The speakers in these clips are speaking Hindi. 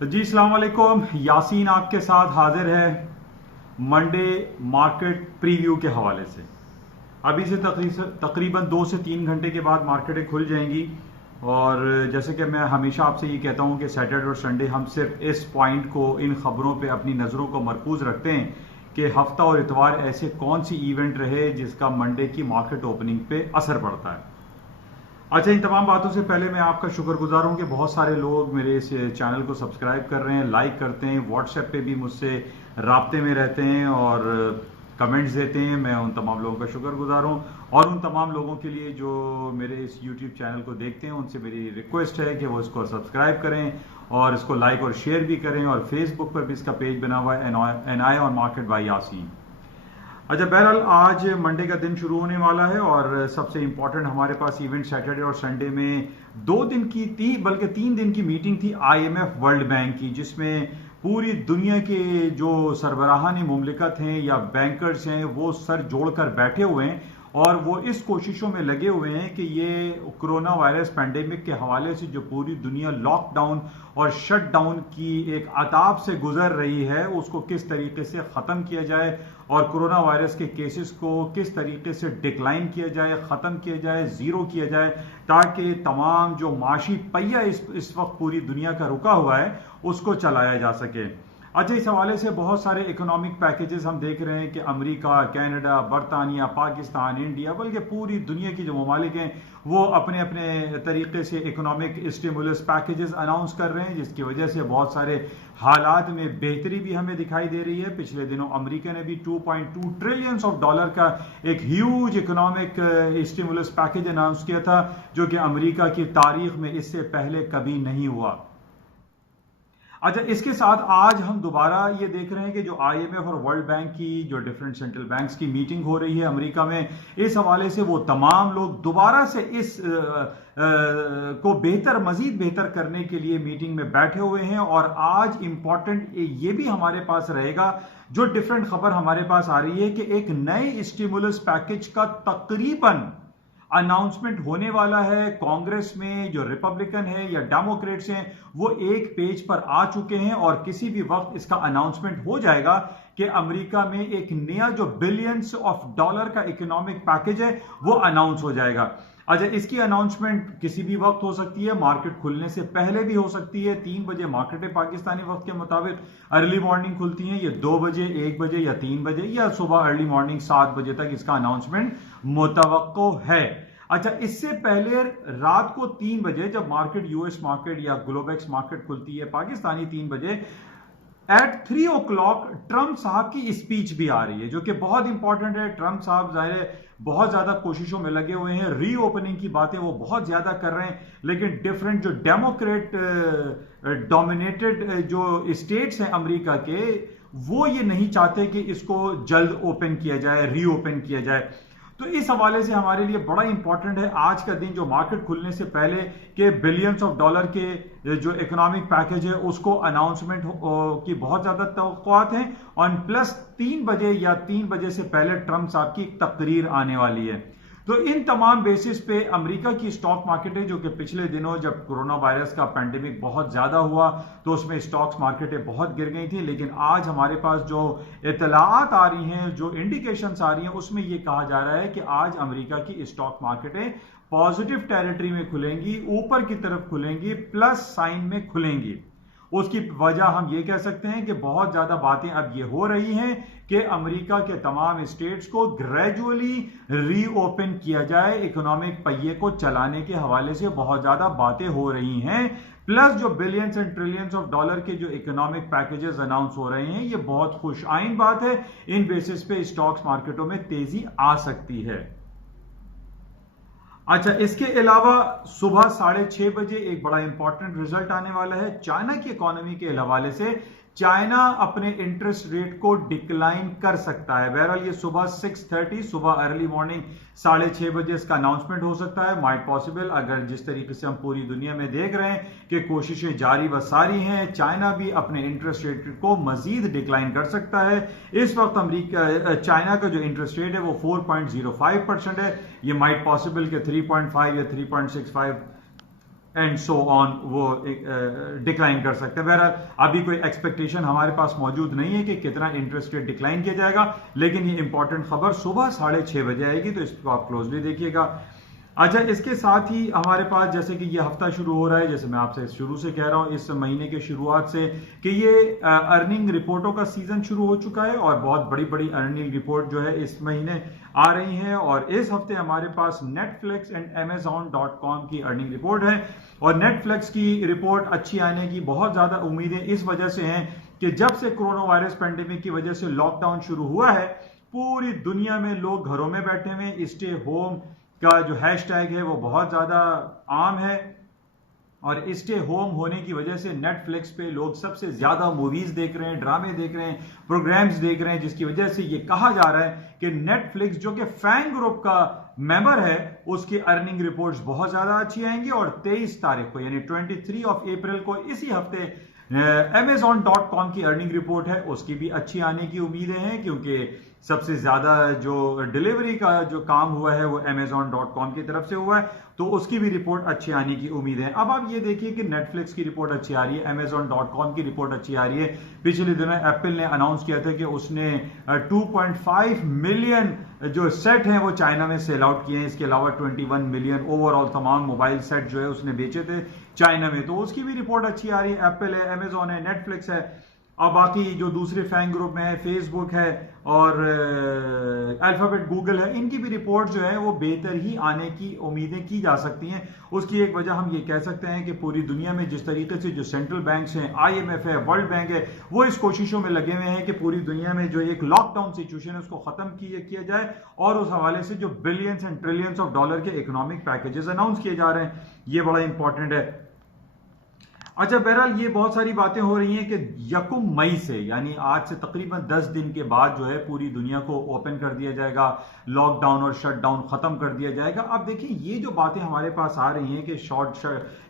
जी अस्सलाम वालेकुम। यासीन आपके साथ हाजिर है मंडे मार्केट प्रीव्यू के हवाले से। अभी से तकरीबन 2 से 3 घंटे के बाद मार्केटें खुल जाएंगी। और जैसे कि मैं हमेशा आपसे ये कहता हूँ कि सैटरडे और संडे हम सिर्फ इस पॉइंट को, इन खबरों पे अपनी नज़रों को मरकूज रखते हैं कि हफ्ता और इतवार ऐसे कौन सी इवेंट रहे जिसका मंडे की मार्केट ओपनिंग पे असर पड़ता है। अच्छा, इन तमाम बातों से पहले मैं आपका शुक्रगुजार हूं कि बहुत सारे लोग मेरे इस चैनल को सब्सक्राइब कर रहे हैं, लाइक करते हैं, व्हाट्सएप पे भी मुझसे राब्ते में रहते हैं और कमेंट्स देते हैं। मैं उन तमाम लोगों का शुक्रगुजार हूं। और उन तमाम लोगों के लिए जो मेरे इस यूट्यूब चैनल को देखते हैं, उनसे मेरी रिक्वेस्ट है कि वो इसको सब्सक्राइब करें और इसको लाइक और शेयर भी करें। और फेसबुक पर भी इसका पेज बना हुआ है, N I on market by Yasin. अच्छा, बहरहाल आज मंडे का दिन शुरू होने वाला है और सबसे इंपॉर्टेंट हमारे पास इवेंट सैटरडे और संडे में 2 दिन की बल्कि 3 दिन की मीटिंग थी आईएमएफ वर्ल्ड बैंक की, जिसमें पूरी दुनिया के जो सरबराहानी मुमलिकत हैं या बैंकर्स हैं वो सर जोड़कर बैठे हुए हैं और वो इस कोशिशों में लगे हुए हैं कि ये कोरोना वायरस पैंडेमिक के हवाले से जो पूरी दुनिया लॉकडाउन और शटडाउन की एक आताब से गुजर रही है उसको किस तरीके से ख़त्म किया जाए और कोरोना वायरस के केसेस को किस तरीके से डिक्लाइन किया जाए, ख़त्म किया जाए, ज़ीरो किया जाए, ताकि तमाम जो माशी पहिया इस वक्त पूरी दुनिया का रुका हुआ है उसको चलाया जा सके। अच्छा, इस हवाले से बहुत सारे इकोनॉमिक पैकेजेस हम देख रहे हैं कि अमेरिका, कनाडा, बरतानिया, पाकिस्तान, इंडिया, बल्कि पूरी दुनिया की जो ममालिक हैं वो अपने अपने तरीके से इकोनॉमिक स्टिमुलस पैकेजेस अनाउंस कर रहे हैं, जिसकी वजह से बहुत सारे हालात में बेहतरी भी हमें दिखाई दे रही है। पिछले दिनों अमेरिका ने भी $2.2 ट्रिलियन का एक huge economic stimulus package announce किया था, जो कि अमेरिका की तारीख में इससे पहले कभी नहीं हुआ। अच्छा, इसके साथ आज हम दोबारा ये देख रहे हैं कि जो आईएमएफ और वर्ल्ड बैंक की जो डिफरेंट सेंट्रल बैंक्स की मीटिंग हो रही है अमेरिका में, इस हवाले से वो तमाम लोग दोबारा से इस को मजीद बेहतर करने के लिए मीटिंग में बैठे हुए हैं। और आज इंपॉर्टेंट ये भी हमारे पास रहेगा, जो डिफरेंट खबर हमारे पास आ रही है कि एक नए स्टिमुलस पैकेज का तकरीबन अनाउंसमेंट होने वाला है। कांग्रेस में जो रिपब्लिकन है या डेमोक्रेट्स हैं वो एक पेज पर आ चुके हैं और किसी भी वक्त इसका अनाउंसमेंट हो जाएगा कि अमेरिका में एक नया जो बिलियंस ऑफ डॉलर का इकोनॉमिक पैकेज है वो अनाउंस हो जाएगा। अच्छा, इसकी अनाउंसमेंट किसी भी वक्त हो सकती है, मार्केट खुलने से पहले भी हो सकती है। 3 बजे मार्केटें पाकिस्तानी वक्त के मुताबिक अर्ली मॉर्निंग खुलती हैं। ये 2 बजे, 1 बजे या 3 बजे या सुबह अर्ली मॉर्निंग 7 बजे तक इसका अनाउंसमेंट मुतवक्को है। अच्छा, इससे पहले रात को 3 बजे जब मार्केट, यूएस मार्केट या ग्लोबेक्स मार्केट खुलती है पाकिस्तानी 3 बजे, एट 3 o'clock ट्रंप साहब की स्पीच भी आ रही है, जो कि बहुत इंपॉर्टेंट है। ट्रंप साहब जाहिर है बहुत ज्यादा कोशिशों में लगे हुए हैं, रीओपनिंग की बातें वो बहुत ज्यादा कर रहे हैं, लेकिन डिफरेंट जो डेमोक्रेट डोमिनेटेड जो स्टेट्स हैं अमेरिका के, वो ये नहीं चाहते कि इसको जल्द ओपन किया जाए, रीओपन किया जाए। तो इस हवाले से हमारे लिए बड़ा इंपॉर्टेंट है आज का दिन, जो मार्केट खुलने से पहले के बिलियंस ऑफ डॉलर के जो इकोनॉमिक पैकेज है उसको अनाउंसमेंट की बहुत ज्यादा तवक्कुआत हैं। और प्लस 3 बजे या 3 बजे से पहले ट्रंप साहब की तकरीर आने वाली है। तो इन तमाम बेसिस पे अमेरिका की स्टॉक मार्केटें, जो कि पिछले दिनों जब कोरोना वायरस का पैंडेमिक बहुत ज्यादा हुआ तो उसमें स्टॉक्स मार्केटें बहुत गिर गई थी, लेकिन आज हमारे पास जो इतलात आ रही हैं, जो इंडिकेशंस आ रही हैं, उसमें यह कहा जा रहा है कि आज अमेरिका की स्टॉक मार्केटें पॉजिटिव टेरिटरी में खुलेंगी, ऊपर की तरफ खुलेंगी, प्लस साइन में खुलेंगी। उसकी वजह हम ये कह सकते हैं कि बहुत ज्यादा बातें अब ये हो रही हैं कि अमेरिका के तमाम स्टेट्स को ग्रेजुअली रीओपन किया जाए, इकोनॉमिक पहिए को चलाने के हवाले से बहुत ज्यादा बातें हो रही हैं। प्लस जो billions and trillions of dollar के जो इकोनॉमिक पैकेजेस अनाउंस हो रहे हैं, ये बहुत खुश आइन बात है। इन बेसिस पे स्टॉक्स मार्केटों में तेजी आ सकती है। अच्छा, इसके अलावा सुबह 6:30 बजे एक बड़ा इंपॉर्टेंट रिजल्ट आने वाला है चाइना की इकोनॉमी के हवाले से। चाइना अपने इंटरेस्ट रेट को डिक्लाइन कर सकता है। बहरहाल ये सुबह 6:30, सुबह अर्ली मॉर्निंग 6:30 बजे इसका अनाउंसमेंट हो सकता है। माइट पॉसिबल, अगर जिस तरीके से हम पूरी दुनिया में देख रहे हैं कि कोशिशें जारी व सारी हैं, चाइना भी अपने इंटरेस्ट रेट को मजीद डिक्लाइन कर सकता है। इस वक्त चाइना का जो इंटरेस्ट रेट है वो 4.05% है। ये माइट पॉसिबल के 3.5 या 3.65 एंड सो ऑन वो डिक्लाइन कर सकते हैं। बहरहाल अभी कोई एक्सपेक्टेशन हमारे पास मौजूद नहीं है कि कितना इंटरेस्ट रेट डिक्लाइन किया जाएगा, लेकिन ये इंपॉर्टेंट खबर सुबह 6:30 बजे आएगी, तो इसको आप क्लोजली देखिएगा। अच्छा, इसके साथ ही हमारे पास जैसे कि ये हफ्ता शुरू हो रहा है, जैसे मैं आपसे शुरू से कह रहा हूं इस महीने के शुरुआत से कि ये अर्निंग रिपोर्टों का सीजन शुरू हो चुका है और बहुत बड़ी बड़ी अर्निंग रिपोर्ट जो है इस महीने आ रही हैं। और इस हफ्ते हमारे पास नेटफ्लिक्स एंड Amazon.com की अर्निंग रिपोर्ट है, और नेटफ्लिक्स की रिपोर्ट अच्छी आने की बहुत ज्यादा उम्मीदें इस वजह से हैं कि जब से कोरोना वायरस पेंडेमिक की वजह से लॉकडाउन शुरू हुआ है, पूरी दुनिया में लोग घरों में बैठे हुए, स्टे होम का जो हैशटैग है वो बहुत ज्यादा आम है, और स्टे होम होने की वजह से नेटफ्लिक्स पे लोग सबसे ज्यादा मूवीज देख रहे हैं, ड्रामे देख रहे हैं, प्रोग्राम्स देख रहे हैं, जिसकी वजह से ये कहा जा रहा है कि नेटफ्लिक्स जो कि फैन ग्रुप का मेंबर है उसकी अर्निंग रिपोर्ट्स बहुत ज्यादा अच्छी आएंगी। और 23 तारीख को यानी 23 अप्रैल को इसी हफ्ते Amazon.com की अर्निंग रिपोर्ट है, उसकी भी अच्छी आने की उम्मीदें हैं, क्योंकि सबसे ज्यादा जो डिलीवरी का जो काम हुआ है वो Amazon.com की तरफ से हुआ है, तो उसकी भी रिपोर्ट अच्छी आने की उम्मीद है। अब आप ये देखिए कि नेटफ्लिक्स की रिपोर्ट अच्छी आ रही है, Amazon.com की रिपोर्ट अच्छी आ रही है। पिछले दिनों एप्पल ने अनाउंस किया था कि उसने 2.5 मिलियन जो सेट हैं वो चाइना में सेल आउट किए हैं। इसके अलावा 21 मिलियन ओवरऑल तमाम मोबाइल सेट जो है उसने बेचे थे चाइना में, तो उसकी भी रिपोर्ट अच्छी आ रही है। एप्पल है, Amazon है, नेटफ्लिक्स है, और बाकी जो दूसरे फैन ग्रुप में है, फेसबुक है और अल्फाबेट गूगल है, इनकी भी रिपोर्ट जो है वो बेहतर ही आने की उम्मीदें की जा सकती हैं। उसकी एक वजह हम ये कह सकते हैं कि पूरी दुनिया में जिस तरीके से जो सेंट्रल बैंक्स हैं, IMF है, वर्ल्ड बैंक है, वो इस कोशिशों में लगे हुए हैं कि पूरी दुनिया में जो एक लॉकडाउन सिचुएशन है उसको खत्म किया जाए, और उस हवाले से जो billions and trillions of dollar के इकोनॉमिक पैकेजेस अनाउंस किए जा रहे हैं, ये बड़ा इंपॉर्टेंट है। अच्छा, बहरहाल ये बहुत सारी बातें हो रही हैं कि 1 मई से यानी आज से तकरीबन 10 दिन के बाद जो है पूरी दुनिया को ओपन कर दिया जाएगा, लॉकडाउन और शटडाउन खत्म कर दिया जाएगा। अब देखिए ये जो बातें हमारे पास आ रही हैं कि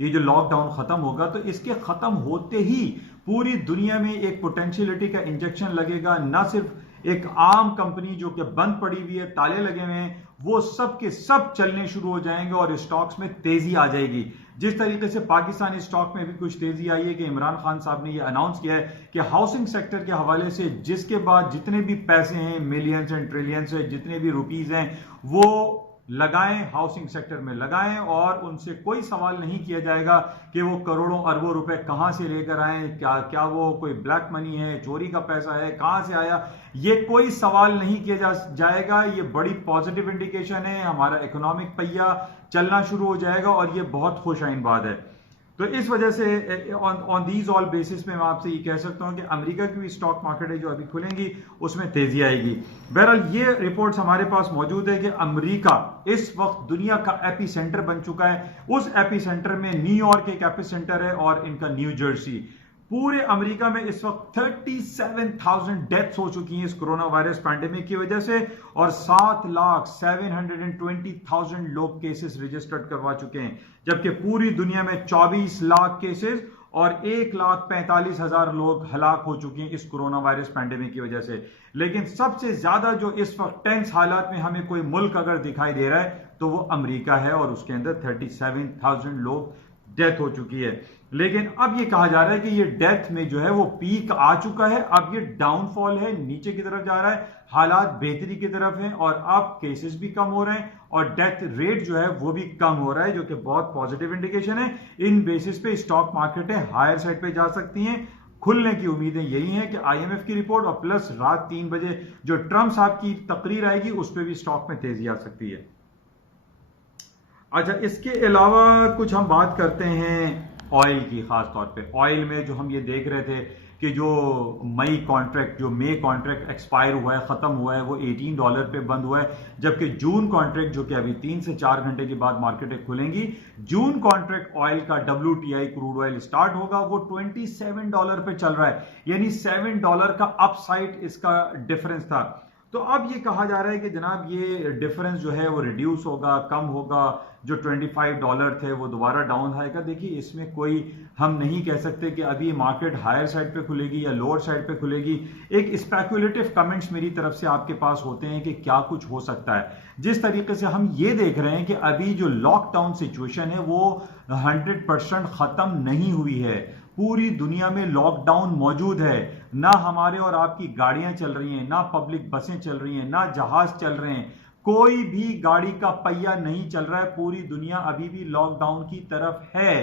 ये जो लॉकडाउन खत्म होगा, तो इसके खत्म होते ही पूरी दुनिया में एक पोटेंशियलिटी का इंजेक्शन लगेगा। ना सिर्फ एक आम कंपनी जो कि बंद पड़ी हुई है, ताले लगे हुए हैं, वो सब के सब चलने शुरू हो जाएंगे और स्टॉक्स में तेजी आ जाएगी। जिस तरीके से पाकिस्तानी स्टॉक में भी कुछ तेजी आई है कि इमरान खान साहब ने ये अनाउंस किया है कि हाउसिंग सेक्टर के हवाले से जिसके बाद जितने भी पैसे हैं, मिलियंस एंड ट्रिलियंस है, जितने भी रुपीज हैं, वो लगाएं, हाउसिंग सेक्टर में लगाएं, और उनसे कोई सवाल नहीं किया जाएगा कि वो करोड़ों अरबों रुपए कहां से लेकर आए, क्या वो कोई ब्लैक मनी है, चोरी का पैसा है, कहां से आया, ये कोई सवाल नहीं किया जाएगा। ये बड़ी पॉजिटिव इंडिकेशन है, हमारा इकोनॉमिक पहिया चलना शुरू हो जाएगा, और ये बहुत खुशआइन बात है। तो इस वजह से ऑन दीज ऑल बेसिस में मैं आपसे ये कह सकता हूं कि अमेरिका की भी स्टॉक मार्केट है जो अभी खुलेंगी उसमें तेजी आएगी। बहरहाल ये रिपोर्ट्स हमारे पास मौजूद है कि अमेरिका इस वक्त दुनिया का एपी सेंटर बन चुका है। उस एपी सेंटर में न्यूयॉर्क एक एपी सेंटर है और इनका न्यू जर्सी। पूरे अमेरिका में इस वक्त 37,000 डेथ्स हो चुकी हैं इस कोरोना वायरस पैंडेमिक की वजह से, और 7,720,000 लोग केसेस रजिस्टर्ड करवा चुके हैं, जबकि पूरी दुनिया में 24 लाख केसेस और 1,45,000 लोग हलाक हो चुके हैं इस कोरोना वायरस पैंडेमिक की वजह से। लेकिन सबसे ज्यादा जो इस वक्त टेंस हालात में हमें कोई मुल्क अगर दिखाई दे रहा है तो वो अमेरिका है, और उसके अंदर 37,000 लोग डेथ हो चुकी है। लेकिन अब ये कहा जा रहा है कि ये डेथ में जो है वो पीक आ चुका है, अब ये डाउनफॉल है, नीचे की तरफ जा रहा है, हालात बेहतरी की तरफ हैं, और अब केसेस भी कम हो रहे हैं और डेथ रेट जो है वो भी कम हो रहा है, जो कि बहुत पॉजिटिव इंडिकेशन है। इन बेसिस पे स्टॉक मार्केटें हायर साइड पे जा सकती हैं। खुलने की उम्मीदें यही हैं कि IMF की रिपोर्ट और प्लस रात 3 बजे जो ट्रंप साहब की तकरीर आएगी उस पर भी स्टॉक में तेजी आ सकती है। अच्छा, इसके अलावा कुछ हम बात करते हैं ऑयल की। खास तौर पे ऑयल में जो हम ये देख रहे थे कि जो मई कॉन्ट्रैक्ट एक्सपायर हुआ है, खत्म हुआ है, वो $18 पे बंद हुआ है, जबकि जून कॉन्ट्रैक्ट जो कि अभी 3 से 4 घंटे के बाद मार्केटें खुलेंगी, जून कॉन्ट्रैक्ट ऑयल का WTI क्रूड ऑयल स्टार्ट होगा, वो $27 पे चल रहा है, यानी $7 का अपसाइड इसका डिफरेंस था। तो तो अब ये कहा जा रहा है कि जनाब ये डिफरेंस जो है वो रिड्यूस होगा, कम होगा, जो $25 थे वो दोबारा डाउन आएगा। देखिए इसमें कोई हम नहीं कह सकते कि अभी मार्केट हायर साइड पे खुलेगी या लोअर साइड पे खुलेगी। एक स्पेकुलेटिव कमेंट्स मेरी तरफ से आपके पास होते हैं कि क्या कुछ हो सकता है। जिस तरीके से हम ये देख रहे हैं कि अभी जो लॉकडाउन सिचुएशन है वो 100% खत्म नहीं हुई है। पूरी दुनिया में लॉकडाउन मौजूद है। ना हमारे और आपकी गाड़ियां चल रही हैं, ना पब्लिक बसें चल रही हैं, ना जहाज चल रहे हैं, कोई भी गाड़ी का पहिया नहीं चल रहा है। पूरी दुनिया अभी भी लॉकडाउन की तरफ है।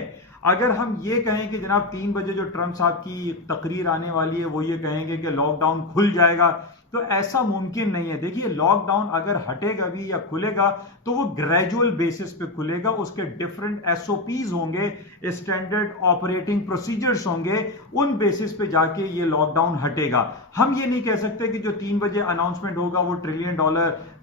अगर हम ये कहें कि जनाब 3 बजे जो ट्रंप साहब की तकरीर आने वाली है वो ये कहेंगे कि लॉकडाउन खुल जाएगा, तो ऐसा मुमकिन नहीं है। देखिए लॉकडाउन अगर हटेगा भी या खुलेगा तो वो ग्रेजुअल बेसिस पे खुलेगा। उसके डिफरेंट एसओपीज होंगे, स्टैंडर्ड ऑपरेटिंग प्रोसीजर्स होंगे, उन बेसिस पे जाके ये लॉकडाउन हटेगा। हम ये नहीं कह सकते कि जो 3 बजे अनाउंसमेंट होगा वो $1 ट्रिलियन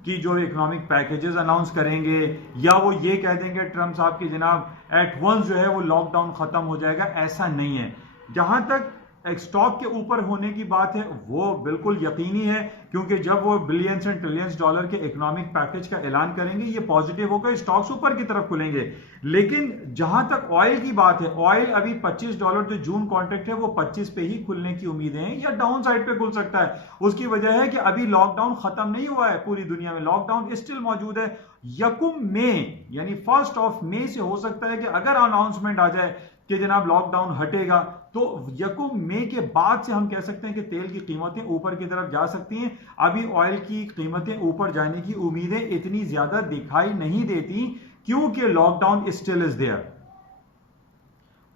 की जो इकोनॉमिक पैकेजेस अनाउंस करेंगे, या वो ये कह देंगे ट्रंप साहब की जनाब एट वंस जो है वो लॉकडाउन खत्म हो जाएगा। ऐसा नहीं है। जहां तक स्टॉक के ऊपर होने की बात है वो बिल्कुल यकीनी है, क्योंकि जब वो बिलियंस एंड ट्रिलियंस डॉलर के इकोनॉमिक पैकेज का ऐलान करेंगे ये पॉजिटिव होगा, स्टॉक्स ऊपर की तरफ खुलेंगे। लेकिन जहां तक ऑयल की बात है, ऑयल अभी $25 जो जून कॉन्ट्रैक्ट है वो 25 पे ही खुलने की उम्मीदें हैं, या डाउन साइड पे खुल सकता है। उसकी वजह है कि अभी लॉकडाउन खत्म नहीं हुआ है। पूरी दुनिया में लॉकडाउन स्टिल मौजूद है। यकुम मई यानी 1 मई से हो सकता है कि अगर अनाउंसमेंट आ जाए कि जनाब लॉकडाउन हटेगा, तो यकुम मई के बाद से हम कह सकते हैं कि तेल की कीमतें ऊपर की तरफ जा सकती हैं। अभी ऑयल की कीमतें ऊपर जाने की उम्मीदें इतनी ज्यादा दिखाई नहीं देती, क्योंकि लॉकडाउन स्टिल इज देयर।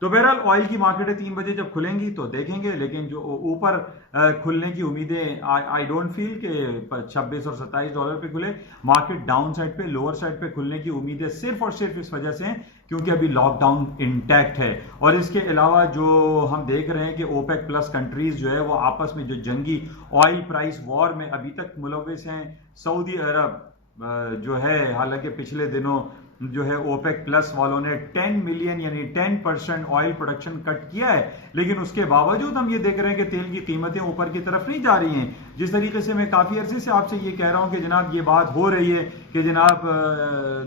तो बहरहाल ऑयल की मार्केटें 3 बजे जब खुलेंगी तो देखेंगे, लेकिन जो ऊपर खुलने की उम्मीदें आई डोंट फील कि $26 और $27 पे खुले। मार्केट डाउन साइड पे, लोअर साइड पे खुलने की उम्मीदें सिर्फ और सिर्फ इस वजह से हैं क्योंकि अभी लॉकडाउन इंटैक्ट है। और इसके अलावा जो हम देख रहे हैं कि ओपेक प्लस कंट्रीज जो है वो आपस में जो जंगी ऑयल प्राइस वॉर में अभी तक मुलविस हैं। सऊदी अरब जो है, हालांकि पिछले दिनों जो है ओपेक प्लस वालों ने 10 मिलियन यानी 10% ऑयल प्रोडक्शन कट किया है, लेकिन उसके बावजूद हम ये देख रहे हैं कि तेल की कीमतें ऊपर की तरफ नहीं जा रही हैं। जिस तरीके से मैं काफी अरसे से आपसे ये कह रहा हूं कि जनाब ये बात हो रही है कि जनाब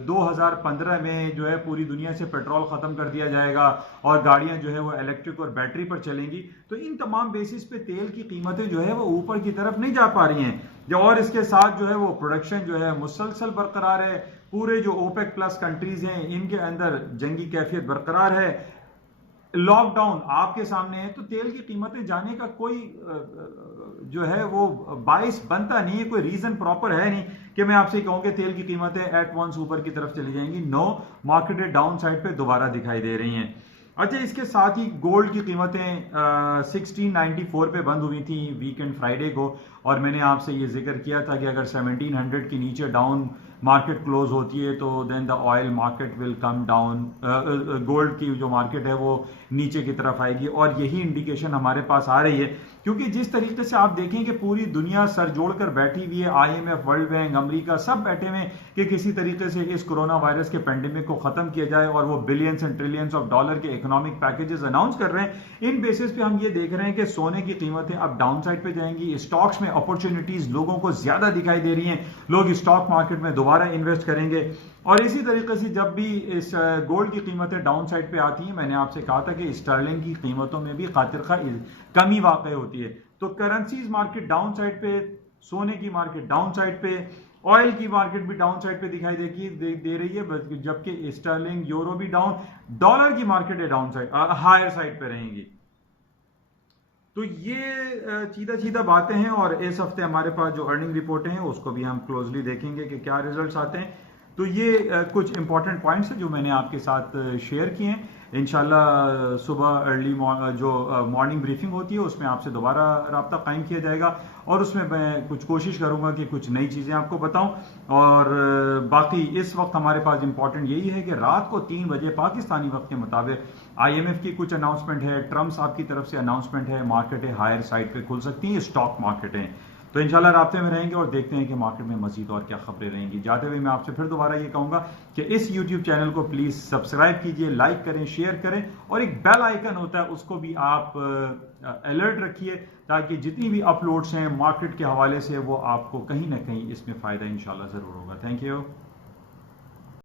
2015 में जो है पूरी दुनिया से पेट्रोल खत्म कर दिया जाएगा और गाड़ियां जो है वो इलेक्ट्रिक और बैटरी पर चलेंगी, तो इन तमाम बेसिस पे तेल की कीमतें जो है वो ऊपर की तरफ नहीं जा पा रही हैं। और इसके साथ जो है वो प्रोडक्शन जो है मुसलसल बरकरार है। पूरे जो ओपेक प्लस कंट्रीज हैं इनके अंदर जंगी कैफियत बरकरार है। लॉकडाउन आपके सामने है, तो तेल की कीमतें जाने का कोई जो है वो बाइस बनता नहीं है, कोई रीजन प्रॉपर है नहीं कि मैं आपसे कहूं कि तेल की कीमतें एट वंस ऊपर की तरफ चली जाएंगी। नो, मार्केट डाउन साइड पे दोबारा दिखाई दे रही हैं। अच्छा, इसके साथ ही गोल्ड की कीमतें 1694 पे बंद हुई थी वीकेंड फ्राइडे को, और मैंने आपसे ये जिक्र किया था कि अगर 1700 के नीचे डाउन मार्केट क्लोज होती है तो then the oil market will come down, gold की जो मार्केट है वो नीचे की तरफ आएगी। और यही इंडिकेशन हमारे पास आ रही है, क्योंकि जिस तरीके से आप देखें कि पूरी दुनिया सर जोड़कर बैठी हुई है, IMF, वर्ल्ड बैंक, अमेरिका सब बैठे हुए कि किसी तरीके से इस कोरोना वायरस के पेंडेमिक को खत्म किया जाए, और वो billions and trillions of dollar के इकोनॉमिक पैकेजेस अनाउंस कर रहे हैं। इन बेसिस पे हम ये देख रहे हैं कि सोने की कीमतें अब डाउन साइड पे जाएंगी। स्टॉक्स में अपॉर्चुनिटीज लोगों को ज्यादा दिखाई दे रही हैं, लोग स्टॉक मार्केट में दोबारा इन्वेस्ट करेंगे। और इसी तरीके से जब भी इस गोल्ड की कीमतें डाउन साइड पे आती हैं, मैंने आपसे कहा था कि स्टर्लिंग की कीमतों में भी खातिर खा कमी वाकई होती है। तो करेंसीज मार्केट डाउन साइड पे, सोने की मार्केट डाउन साइड पे, ऑयल की मार्केट भी डाउन साइड पे दिखाई दे रही है, जबकि स्टर्लिंग यूरो भी डाउन, डॉलर की मार्केट है डाउन साइड, हायर साइड पे रहेंगी। तो ये सीधा बातें हैं, और इस हफ्ते हमारे पास जो अर्निंग रिपोर्टें हैं उसको भी हम क्लोजली देखेंगे कि क्या रिजल्ट्स आते हैं। तो ये कुछ इंपॉर्टेंट पॉइंट्स हैं जो मैंने आपके साथ शेयर किए हैं। इंशाल्लाह सुबह अर्ली जो मॉर्निंग ब्रीफिंग होती है उसमें आपसे दोबारा राब्ता कायम किया जाएगा, और उसमें मैं कुछ कोशिश करूंगा कि कुछ नई चीज़ें आपको बताऊं। और बाकी इस वक्त हमारे पास इंपॉर्टेंट यही है कि रात को 3 बजे पाकिस्तानी वक्त के मुताबिक IMF की कुछ अनाउंसमेंट है, ट्रंप साहब की तरफ से अनाउंसमेंट है, मार्केटें हायर साइड पे खुल सकती हैं, स्टॉक मार्केटें। तो इंशाल्लाह राब्ते में रहेंगे और देखते हैं कि मार्केट में मजीद और क्या खबरें रहेंगी। जाते हुए मैं आपसे फिर दोबारा ये कहूंगा कि इस यूट्यूब चैनल को प्लीज सब्सक्राइब कीजिए, लाइक करें, शेयर करें और एक बेल आइकन होता है उसको भी आप अलर्ट रखिए ताकि जितनी भी अपलोड्स हैं मार्केट के हवाले से वो आपको कहीं ना कहीं इसमें फायदा इंशाल्लाह जरूर होगा। Thank you.